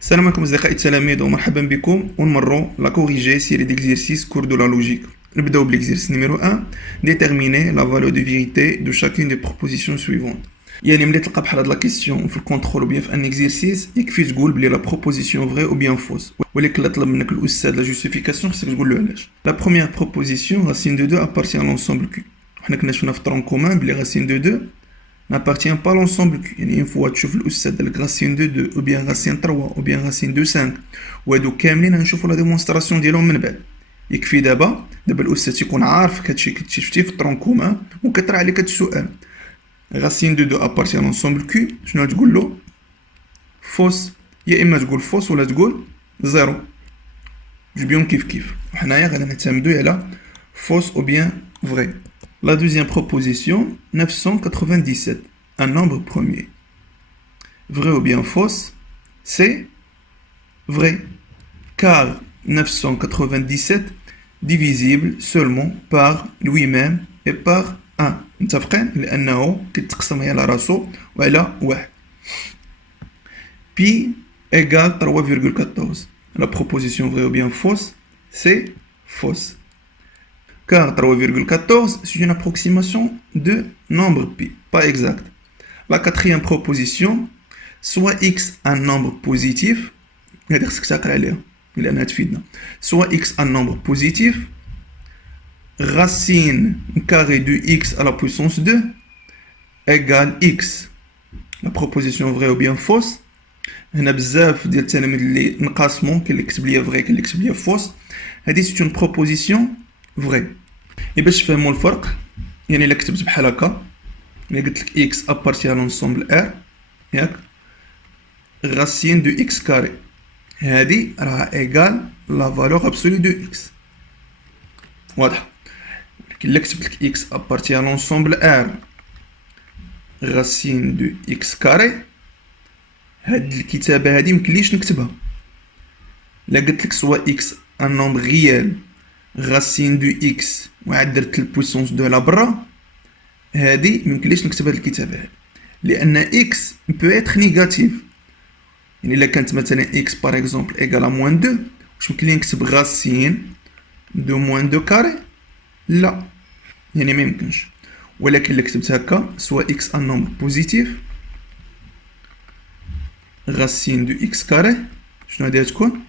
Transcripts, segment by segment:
السلام عليكم أصدقائي التلاميذ ومرحبا بكم ونمروا لا كوريجي série d'exercices cours de la logique. نبداو بالexercice numéro 1. Déterminer la valeur de vérité de chacune des propositions suivantes. يعني ملي تلقى بحال هاد لا كيسيون في الكونترول ou bien في ان اكزيرسيس يكفي تقول بلي لا بروبوزيسيون فري او بيان فوس، ولكن لا طلب منك الاستاذ لا جوستيفيكاسيون خصك تقول له علاش. لا بروميير بروبوزيسيون racine de 2 appartient à l'ensemble Q. وحنا كنا شفنا في طرون كومان بلي racine de 2 n'appartient pas à l'ensemble Q. يعني une fois تشوف الاستاذ دالك racine de 2 ou bien racine 3 ou bien racine de 5 وهادو كاملين غنشوفوا لا ديمونستراسيون ديالهم من بعد. يكفي دابا الاستاذ تيكون عارفك هادشي كنتي شفتيه في طرون كومان وكطرح عليك هاد السؤال. Racine de 2 appartient à l'ensemble Q. شنو تقول له؟ فوس. يا اما تقول فوس ولا تقول زيرو. جوج كيف وحنايا غادي نعتمدو على فوس او بيان فري. La deuxième proposition 997, un nombre premier. Vrai ou bien fausse? C'est vrai, car 997 divisible seulement par lui-même et par 1. متفقين لأنه كيتقسم على راسو وعلى واحد. Pi égale 3,14. La proposition vraie ou bien fausse, c'est fausse. Car 3,14 c'est une approximation de nombre pi, pas exact. La quatrième proposition, soit x un nombre positif, soit x un nombre positif, racine carré de x à la puissance 2 égale x. La proposition vraie ou bien fausse. هنا بزاف ديال التلاميذ اللي نقاسمو كاين اللي كتب ليا فري كاين اللي كتب ليا فوس. هذه سي اون بروبوزيسيون فري. باش تفهموا الفرق يعني الا كتبت بحال هكا الا قلت لك اكس ابارتي لونسومبل ار ياك غاسين دو اكس كاري هذه راه ايغال لا فالور ابسولو دو اكس واضح. ولكن الا كتبت لك اكس ابارتي لونسومبل ار غاسين دو اكس كاري هاد الكتابه هادي مكليش نكتبها. الا قلت لك سوا اكس ان نومبر ريال racine de x وعاد درت البويسونس دو على برا هادي ميمكنليش نكتب هاد الكتابه هادي لان x peut être négatif. يعني الا كانت مثلا x par exemple égale à moins 2 واش ممكن لي نكتب racine de moins 2 carré؟ لا يعني ما يمكنش. ولكن الا كتبت هكا سوا x un nombre positif racine de x carré شنو غادي تكون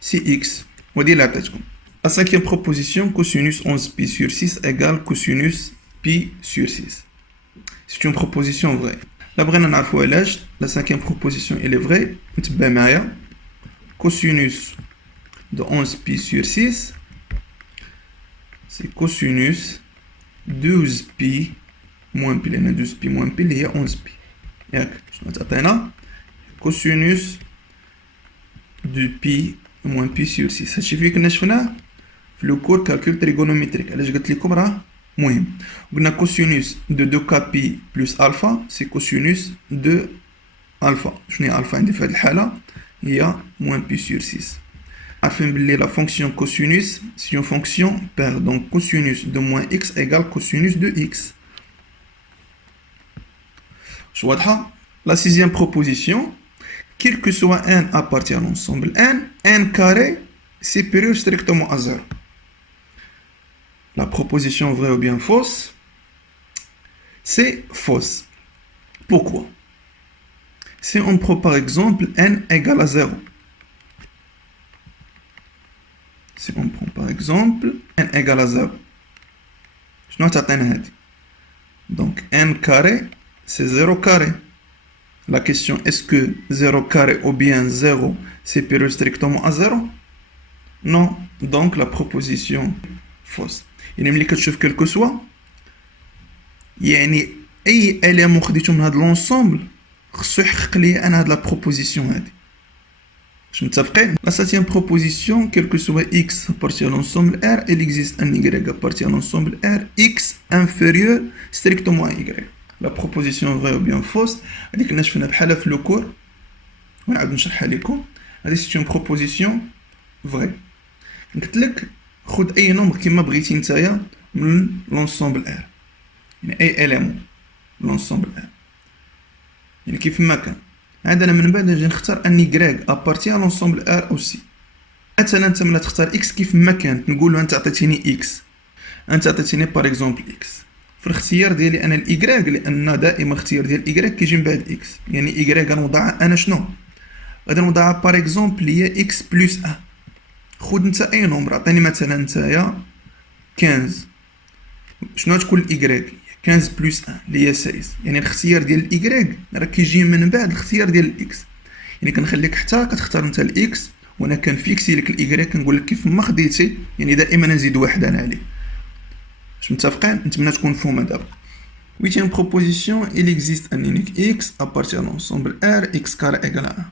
سي x وهادي اللي عطيتكم. La cinquième proposition, cosinus 11pi sur 6 égale cosinus pi sur 6. C'est une proposition vraie. La cinquième proposition elle est vraie. Cosinus de 11pi sur 6, c'est cosinus 12pi moins pi. 12pi moins pi, il y a 11pi. Cosinus de pi moins pi sur 6. Ça signifie que nous avons في لو كور كالكول تريغونومتريك. علاش قلت لكم راه مهم. قلنا كوسينوس دو 2 كابي بلس الفا سي كوسينوس دو الفا. شنو هي الفا عندي في هذه الحاله هي موان بي سور 6. عارفين بلي لا فونكسيون كوسينوس سي اون فونكسيون بير دونك كوسينوس دو موان اكس ايغال كوسينوس دو اكس. واش واضحه؟ لا سيزيام بروبوزيسيون quel que soit n appartient à l'ensemble n carré supérieur strictement à 0. La proposition vraie ou bien fausse, c'est fausse. Pourquoi? Si on prend par exemple n égale à 0. Si on prend par exemple n égale à 0. Je n'ai donc n carré, c'est 0 carré. La question est-ce que 0 carré ou bien 0 supérieur strictement à 0? Non. Donc la proposition fausse. يعني ملي كتشوف كلكو سوا يعني اي اليمون خديتو من هاد لونسومبل خصو يحقق ليا انا هاد لا بروبوزيسيون هادي. واش متفقين؟ لا ساتيام بروبوزيسيون كلكو سوا x appartient à l'ensemble R il existe un y appartient à l'ensemble R x inférieur strictement à y. La proposition vraie ou bien fausse هادي كنا شفنا بحالها في لو كور ونعاود نشرحها لكم. هادي سي اون بروبوزيسيون vraie. قلت لك خذ اي نمبر كيما بغيتي نتايا من لونسومبل ار يعني اي اليمون لونسومبل ار يعني كيف ما كان عاد انا من بعد نجي نختار ان يكراك ابارتي لونسومبل ار اوسي. مثلا انت ملي تختار اكس كيف ما كانت نقول له انت عطيتيني اكس، انت عطيتيني باغ اكزومبل اكس، في الاختيار ديالي انا الايكراك، لان دائما الاختيار ديال الايكراك كيجي من بعد اكس، يعني ايكراك غنوضعها انا شنو غادي نوضعها باغ اكزومبل هي اكس بلس 1. خذ انت اي نومبر، عطيني مثلا نتايا 15، شنو تكون الايكراك 15 بلس 1 اللي هي 16، يعني الاختيار ديال الايكراك راه كيجي من بعد الاختيار ديال الاكس، يعني كنخليك حتى كتختار انت الاكس وانا كنفيكسي لك الايكراك، كنقول لك كيف ما خديتي يعني دائما نزيد واحد انا عليه. واش متفقين؟ نتمنى تكون مفهومه دابا. Huitième proposition, il existe un unique x à partir de l'ensemble R x carré égale à 1.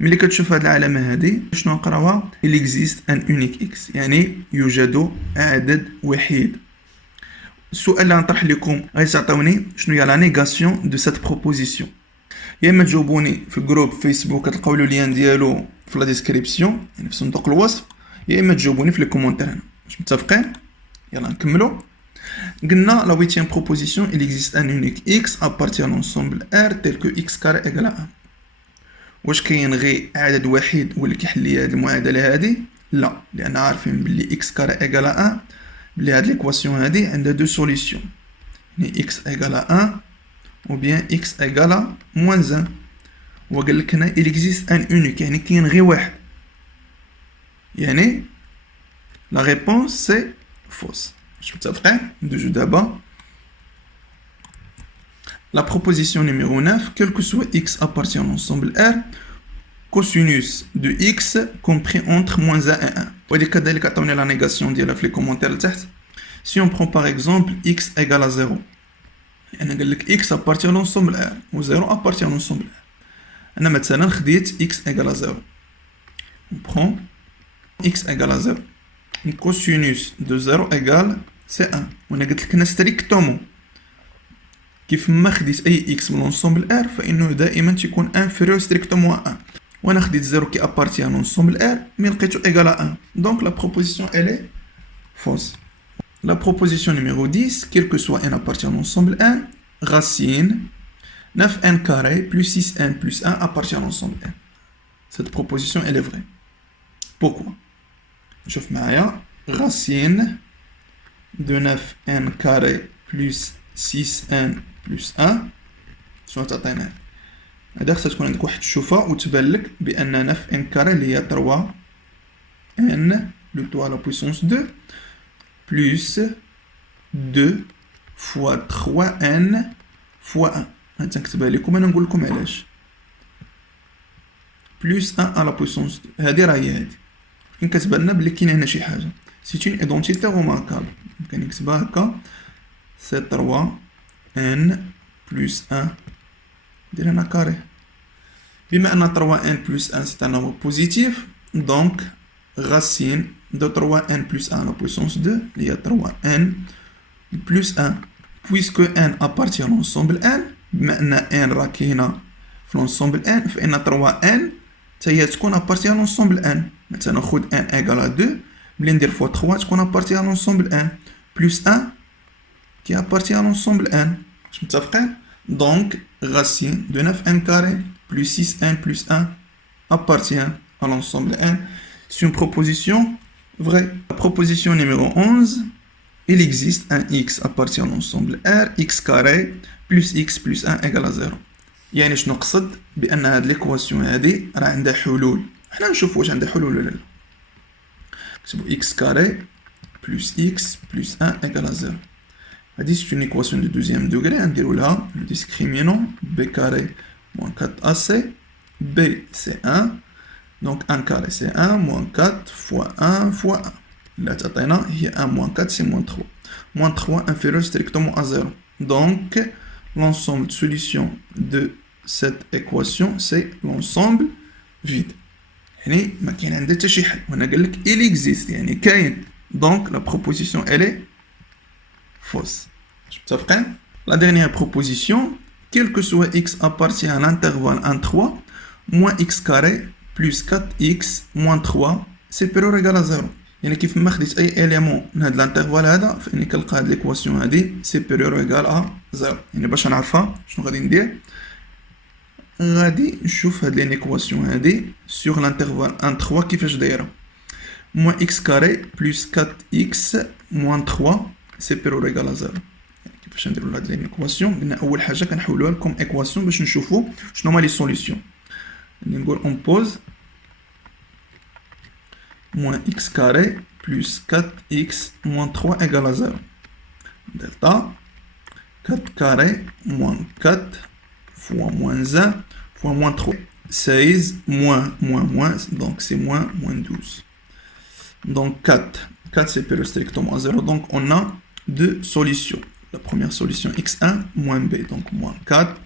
ملي كتشوف هاد العلامه هادي شنو نقراوها؟ il existe un unique x، يعني يوجد عدد وحيد. السؤال اللي غنطرح لكم غادي تعطيوني شنو هي لا نيغاسيون دو سيت بروبوزيسيون. يا اما تجاوبوني في جروب فيسبوك كتلقاو لو لين ديالو في لا ديسكريبسيون يعني في صندوق الوصف، يا اما تجاوبوني في لي كومونتير هنا. واش متفقين؟ يلا نكملوا. قلنا لا huitième proposition il existe un unique x à partir de l'ensemble R tel que x carré égale à 1. واش كاين غير عدد وحيد هو اللي كيحل لي هذه المعادله هذه؟ لا، لان عارفين بلي x carré égale à 1 بلي هاد ليكواسيون هادي عندها دو سوليسيون، يعني x égale à 1 ou bien x égale à moins 1. وقال لك هنا il existe un unique يعني كاين غير واحد، يعني la réponse c'est fausse. واش متفقين؟ ندوزو دابا. La proposition numéro 9, quel que soit x appartient à l'ensemble R, cosinus de x compris entre moins 1 et 1. ودي كذلك عطوني la négation ديالها في les commentaires لتحت. Si on prend par exemple x égale à 0, يعني قال لك x appartient à l'ensemble R و 0 appartient à l'ensemble R. أنا مثلا خديت x égale à 0. On prend x égale à 0. Cosinus de 0 égale c'est 1. وانا قلت لك هنا ستريكتومون كيف ما خديت اي اكس من لونسومبل ار فانه دائما تيكون انفيريور ستريكتومون 1. وانا خديت 0 كي ابارتي لونسومبل ار مي لقيتو ايغال 1، دونك لا بروبوزيسيون elle est fausse. La proposition numéro 10, quel que soit n appartient à l'ensemble 1, racine 9n carré plus 6n plus 1 appartient à l'ensemble 1. Cette proposition elle est vraie. Pourquoi? شوف معايا racine de 9n carré plus 6n plus 1 شنو تعطينا؟ هذا خصها تكون عندك واحد الشوفة وتبان لك بأن 9n carré اللي هي 3 n plutôt à la puissance 2 plus 2 fois 3n fois 1. هاد تنكتبها لكم انا نقول لكم علاش. plus 1 à la puissance 2 هادي راه هي هادي، كاين كتبان لنا بلي كاين هنا شي حاجة. c'est une identité remarquable. ممكن نكتبها هكا c'est 3n plus 1 دير هنا كاري. بما أن 3n plus 1 c'est un nombre positif, donc racine de 3n plus 1 à la puissance 2 il y a 3n plus 1. Puisque n appartient à l'ensemble n, بما أن n راه كاينة في l'ensemble n فإن 3n تاهي تكون appartient à l'ensemble n. مثلا خذ n égale à 2 ملي ندير fois 3 تكون appartient à l'ensemble n plus 1 qui appartient à l'ensemble n. Je me t'affrène. Donc, racine de 9n carré plus 6n plus 1 appartient à l'ensemble n. C'est une proposition vraie. La proposition numéro 11, il existe un x appartient à l'ensemble R, x carré plus x plus 1 égale à 0. يعني شنو نقصد؟ بأن هاد ليكواسيون هادي راه عندها حلول. حنا نشوفو واش عندها حلول ولا لا. نكتبو x carré plus x plus 1 égale à 0. C'est une équation de deuxième degré. Le discriminant b carré moins 4ac. b c'est 1. Donc 1 carré c'est 1 moins 4 fois 1 fois 1. Là, il y a 1 moins 4 c'est moins 3. Moins 3 inférieur strictement à 0. Donc l'ensemble de solutions de cette équation c'est l'ensemble vide. يعني ما كاين عندها حتى شي حل. وانا قال لك il existe يعني كاين. Donc la proposition elle est fausse. La dernière proposition, quel que soit x appartient à l'intervalle 1-3, moins x carré plus 4x moins 3 supérieur égal à 0. يعني كيف ما خديت اي élément من هاد الانترفال هذا فاني كنلقى هاد ليكواسيون هادي supérieur égal à 0. يعني باش نعرفها شنو غادي ندير غادي نشوف هاد لينيكواسيون هادي sur l'intervalle 1 3 كيفاش دايره. moins x carré plus 4x moins 3 supérieur égal à 0. كيفاش نديرو هاد لينيكواسيون؟ قلنا اول حاجه كنحولوها لكم ايكواسيون باش نشوفوا شنو هما لي سوليوشن. نقول on pose moins x carré plus 4x moins 3 égale à 0. Delta 4 carré moins 4 fois moins 1 fois moins 3. 16 moins, donc c'est moins 12. Donc 4 c'est supérieur strictement à 0. Donc on a deux solutions. La première solution x1 moins b, donc moins 4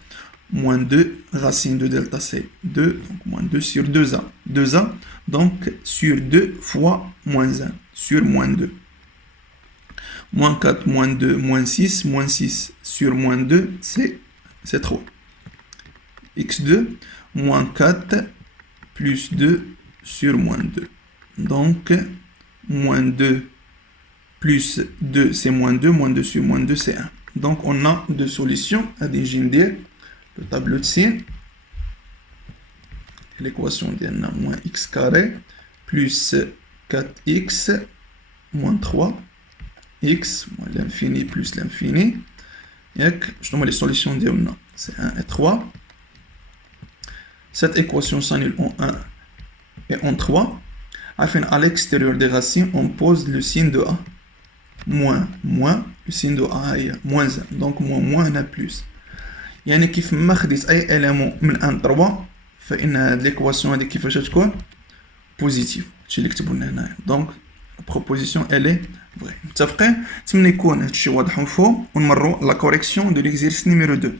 moins 2, racine de delta c'est 2, donc moins 2 sur 2a. 2a, donc sur 2 fois moins 1, sur moins 2. Moins 4, moins 2, moins 6 sur moins 2, c'est 3. x2, moins 4 plus 2 sur moins 2. Donc, moins 2 plus 2, c'est moins 2 sur moins 2, c'est 1. Donc, on a deux solutions à déginder. Le tableau de signe. L'équation de moins x carré plus 4x moins 3 x moins l'infini plus l'infini. Et je les solutions de c'est 1 et 3. Cette équation s'annule en 1 et en 3. Afin à l'extérieur des racines, on pose le signe de a. Moins, le signe de a est moins 1. Donc moins a plus. يعني كيف ما خديت اي اليمون من 1 3 فان هاد ليكواسيون هادي كيفاش تكون بوزيتيف. هادشي اللي كتبوا لنا هنايا. دونك بروبوزيسيون الي فري. متفقين؟ نتمنى يكون هادشي واضح ومفهوم ونمروا لا كوريكسيون دو ليكزيرسيس نيميرو 2.